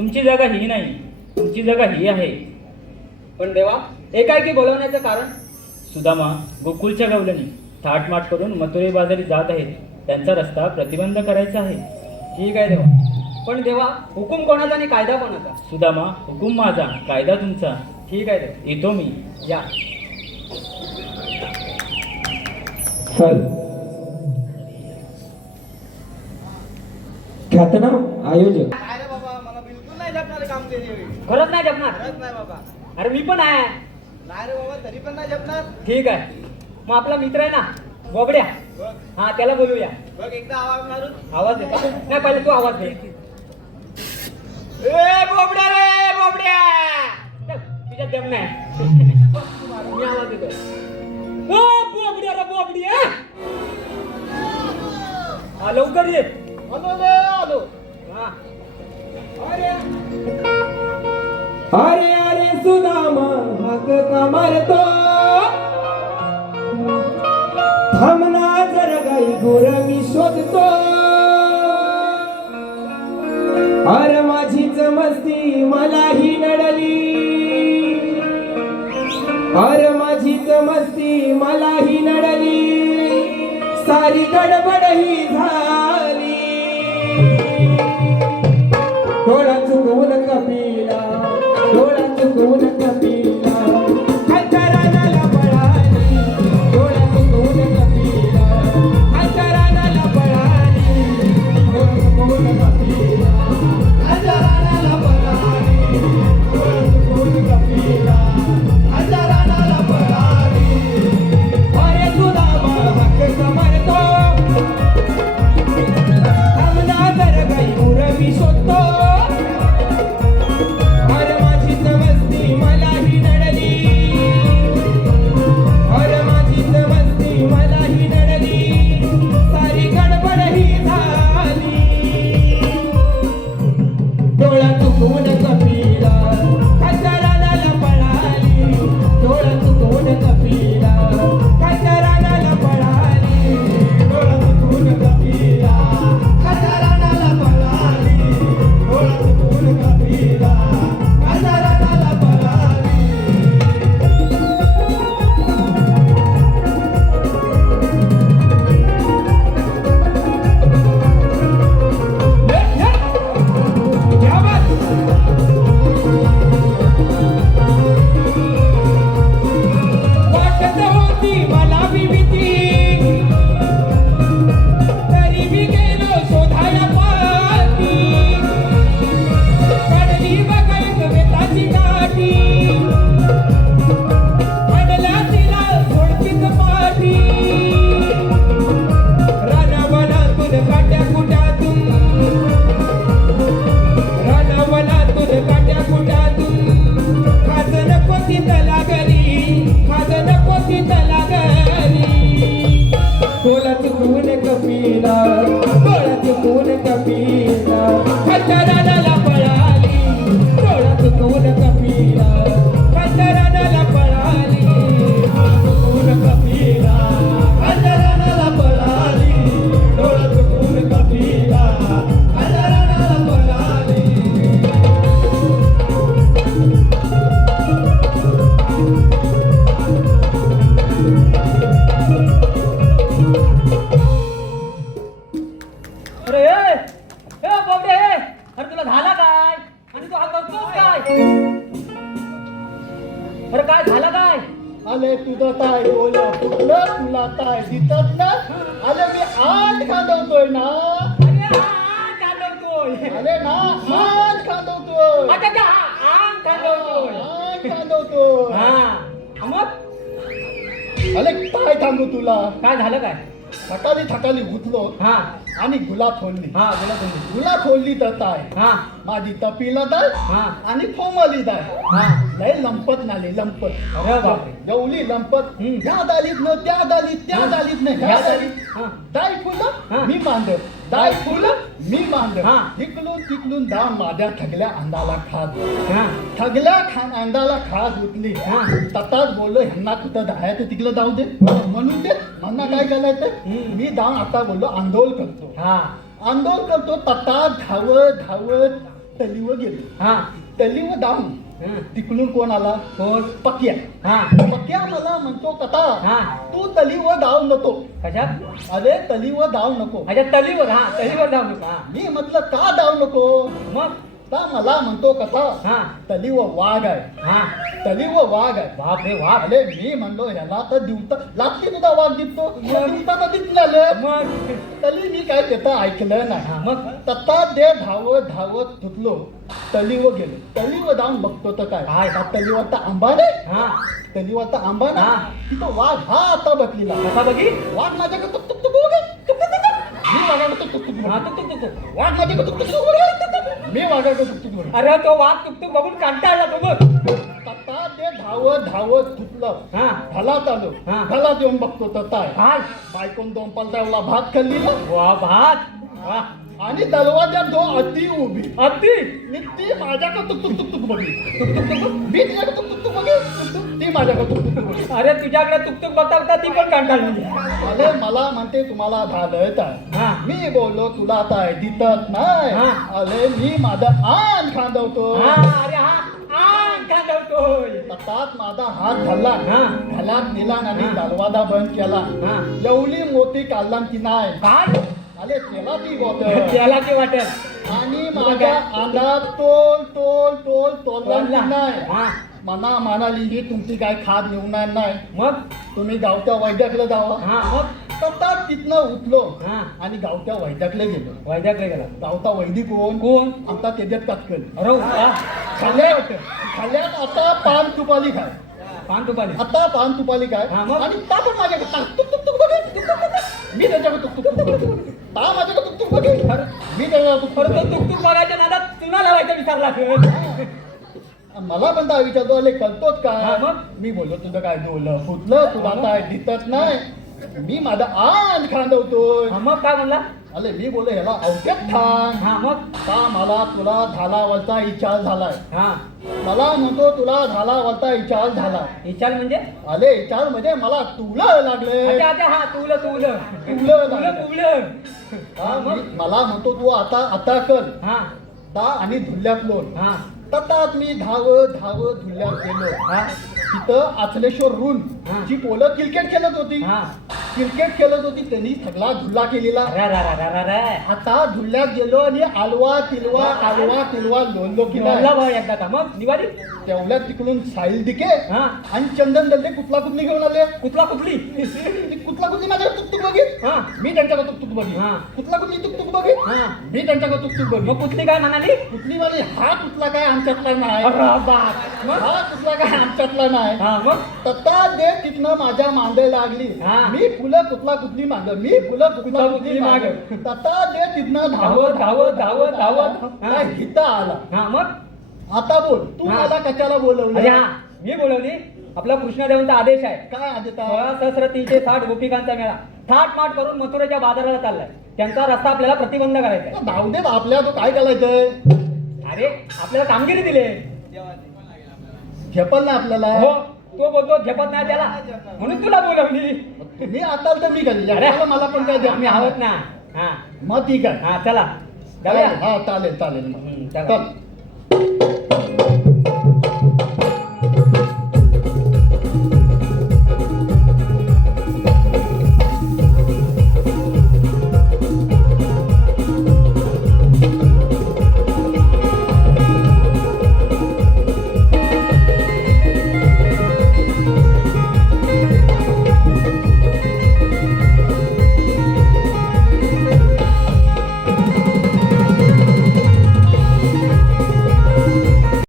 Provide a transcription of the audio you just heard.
तुमची जागा ही नाही, तुमची जागा ही आहे. पण देवा, एकाएकी बोलवण्याचं कारण? सुदामा गोकुलच्या गवलनी थाटमाट करून मथुरे बाजारी जात आहेत. त्यांचा रस्ता प्रतिबंध करायचा आहे. ठीक आहे देवा. पण देवा, हुकूम कोणाचा आणि कायदा कोणाचा? सुदामा, हुकूम माझा, कायदा तुमचा. ठीक आहे देवा. येतो मी. या. ख्यातनाम आयोजक. अरे बाबा, मला बिलकुल नाही झेपणार काम केली. खरंच नाही जपणार? खरंच नाही बाबा. अरे मी पण आहे. नाही रे बाबा, तरी पण नाही झेपणार. ठीक आहे. मग आपला मित्र आहे ना बोबड्या, बघ हा त्याला बोलूया. बघ, एकदा आवाज मारून. आवाज देता? नाही, पहिले तू आवाज दे. ए बोबड्या रे बोबड्या, तुझ्या दम नाही. मी आवाज देतो. ओ बोबड्या रे बोबड्या, हा लवकर ये. आलो रे, आलो. हा. अरे अरे सुदामा हाक का मारतो, थांबना जर गाई गुर मी शोधतो. अरे माझीच मस्ती मलाही नडली, अरे माझीच मस्ती मलाही नडली, सारी गडबड ही झाली. डोळा चुकवून कपिला, डोळा चुकवून कपिला, अंतराला पळाली. डोळा चुकवून कपिला, अंतराला पळाली. डोळा चुकवून कपिला, अंतराला पळाली. डोळा चुकवून कपिला, अंतराला पळाली. अरे सुदामा हक्क मारतो, थांबना जर गाई उरवी शोधतो. अरे माझीच मस्ती मलाही नडली, अरे माझीच मस्ती मलाही नडली, सारी गडबड ही झाली. डोळा चुकवून कपिला, अंतराला पळाली. डोळा चुकवून कपिला, अंतराला पळाली. डोळा चुकवून कपिला, अंतराला पळाली. डोळा चुकवून कपिला, अंतराला पळाली. क्या बात. वाटत होती मला बी भीती, तरी मी गेलो शोधायला पाठी. पडली बघा एक वेताची गाठी, पडला तिला सोडतीच पाठी. रानावनातून काट्या कुट्यातून, रानावनातून काट्या कुट्यातून, खाज नको तिथं लागली, खाज नको तिथं लागली. डोळा चुकवून कपिला, डोळा चुकवून कपिला, अंतराला पळाली. डोळा चुकवून कपिला, अंतराला पळाली. डोळा चुकवून कपिला, अंतराला पळाली. डोळा चुकवून कपिला, अंतराला पळाली. अरे ए बोबड्या, अरे तुला झाला काय? आणि तू हा करतोस काय? अरे काय झालं काय? आले तुझं काय बोला फुटलं, तुला काय दिसत ना? आले मी आठ खांदवतोय ना. अरे हा चालवतोय. आले ना, आठ खांदवतोय. आता का आम चालवतोय. आठ खांदवतोय. हा मग आले काय सांगू तुला. काय झालं काय? थकाली थकाली उठलो हा आणि गुलाब फोडली. हा बोला तुम्ही. गुलाब फोडली तर काय हा माझी तपीला दाय हा आणि फोमली दाय. हा लय लंपत नाले लंपत. अरे बापरे. जेवली लंपत. हम्म. त्या दालीत न त्या दालीत, त्या दालीत न ह्या दालीत. हा. दाय हा. फुलं मी बांध, दाय फुलं मी बांध. हा. तिकडून तिकडून दा माझ्या थगल्या अंदाला खात. हा थगल्या अंदाला खास उठली. हा. तताच बोललो ह्यांना कुठं जायचं तिकडं जाऊ दे म्हणून ते यांना काय करायचं. हम्म. मी जाऊन आता बोललो आंदोलन करतो. हा आंदोलन करतो. ततात धावत धावत तलीवर गेलो. हा तलीवर धावून हं. तिकडून कोण आला? कोण? पक्या. हा पक्या मला म्हणतो कथा हा तू तलीवर धाव नको. कशात? अरे तलीवर धाव नको. अच्छा तलीवर. हा तलीवर जाऊ नका. मी म्हटलं का धाव नको? मग का मला म्हणतो कथा हा तलीवर वाघ आहे. हा तलीवर वाघ आहे. बाप रे बाप. अरे मी म्हणलो ह्याला तर दिवता लागते तुझा वाघ दिसतो दिवता कधीच झालं. मग तली मी काय त्याचं ऐकलं नाही. हा, मग तता दे धावत धावत तुटलो तलीवर गेलो. तलीवर जाऊन बघतो तर काय काय? हा तलीवर तर आंबा नाही. हा तलीवर तर आंबा ना हा. तिथं वाघ हा आता बसलेला. कसा बघी? वाघ माझ्याकडे तुक तुक तुक उभे. तुक तुक तुक. मी वाघाकडे तुक तुक तुक हा उभे. तुक तुक तुक. वाघ माझ्याकडे तुक तुक तुक उभे. मी वाघाकडे तुक तुक उभे. अरे तो वाघ तुकतुक बघून कंटाळला तो बघ. तता ते धावत धावत तुटलं. हा घालात आलो. हा. घालात येऊन बघतो तर काय काय? बायकोन दोन पालतावला भात खाल्ली ना. वा भात. वा आणि दरवाजात जो अति उभी अगदी. ती माझ्याकडे तुक तुक तुक तुक बघली. मी तिच्याकडे तुक तुक तुक बघली. ती माझ्याकडे तुक तुक तुक बघली. अरे तुझ्याकडे तुकतुक बघता ती पण कंटाळली. अरे मला म्हणते तुम्हाला झालंय काय? हा. मी बोललो तुला काय दिसत नाही. हा. अरे मी माझं आण खांदवतो. हा अरे हा आण खांदवतोय. तसाच माझा हात धरला. हा. घालात नेला आणि हा. दरवाजा बंद केला. हा. एवढी मोठी काढला की नाही. काय? अरे केला ती गोट त्याला ते वाटत. आणि माझ्या अंगात तोल तोल तोल तोलला की नाही. हा मना म्हणाली ही तुमची काय खाद निघणार नाही. मग तुम्ही गावच्या वैद्याकडे जावा. हा मग तसाच तिथनं उठलो हा आणि गावच्या वैद्याकडे गेलो. वैद्याकडे गेला. गावचा वैदी कोण? कोण? आता त्याच्यात कातकल अरे वा. खाल्ल्यात खाल्ल्यात आता पान तुपाली खाय. पान तुपाली. आता पान तुपाली काय हा, मग? आणि ता पण माझ्याकडे तुक तुक तुक बघे. तुक तुक तुक. मी त्याच्याकडे तुक तुक तुक बघे. ता माझ्याकडे तुक तुक बघे. मी त्याच्याकडे तुक खरं तुक तो बघे. तुकतुक बघायच्या नादात चुना लावायचा विचारला असेल. मला पण काय विचारतो अरे कळतोच हा, काय? मग? मी बोललो तुझं काय डोलं फुटलं तुला काय दिसत नाही. मी माझा आण खांदवतोय. हा, मग काय म्हणला? अरे मी बोललो ह्याला अवघ्यात ठाण. हा मग का मला तुला झाला वरचा विचार झालाय. हा मला म्हणतो तुला झाला वरचा विचार झालाय. विचार म्हणजे? अरे विचार म्हणजे मला तुला लागले. अच्छा अच्छा हा तुलं तुलं तुलं तुलं लागले. तुलं. हा, मला म्हणतो तू आता आता कर हा दा आणि धुल्ल्यात लोण. हा तताच मी धावत धावत धुल्ल्यात गेलो. हा तिथं आचलेश्वर रूल हा. जी पोलं क्रिकेट खेळत होती. हा क्रिकेट खेळत होती त्यांनी सगळा धुल्ला केलेला. रा रा रा रा रा रा. आता धुल्ल्यात गेलो आणि आलवा तिलवा लोणलो की बोलला नाही. भाऊ एकदा का मग निवारी. तेवढ्यात तिकडून साहिल दिके हा आणि चंदन दल्ले कुठला कुठली घेऊन आले. कुठला कुठली? ती कुठला कुठली माझ्याकडे तुकतुक बघित. हा मी त्यांच्याकडे तुकतुक बघित. हा. कुठला कुठली तुकतुक बघित. हा. मी त्यांच्याकडे तुकतुक बघित. मग कुठली काय म्हणाली? कुठली वाली हा कुठला काय आमच्यातला नाही. अरे बाप. मग हा कुठला काय आमच्यातला नाही. हा मग तता दे तिथनं माझ्या मांडे लागली. हा. मी फुलं कुठला कुठली माग मी फुलं कुठला कुठली माग. तता दे तिथनं धावत धावत धावत धावत. काय हिता आला. हा मग आता बोल तू हा. मला कशाला अरे बोलवलं. हा मी बोलवली. आपला कृष्णदेवांचा आदेश आहे. काय आदिता 16,360 गोपिकांचा मेळा थाटमाट करून मथुरेच्या बाजाराला चाललाय. त्यांचा रस्ता आपल्याला प्रतिबंध करायचा आहे. धाव दे आपल्या तो काय करायचंय. अरे आपल्याला कामगिरी दिली. झेपल ना आपल्याला. हो तो बोलतो झेपत नाही त्याला म्हणून तुला बोलवली. मी आता तर मी घाली अरे मला पण काय द्या आम्ही आहोत ना. हा मग ठीक आहे. हा चला जाऊया. हा चालेल चालेल मग चला. चल.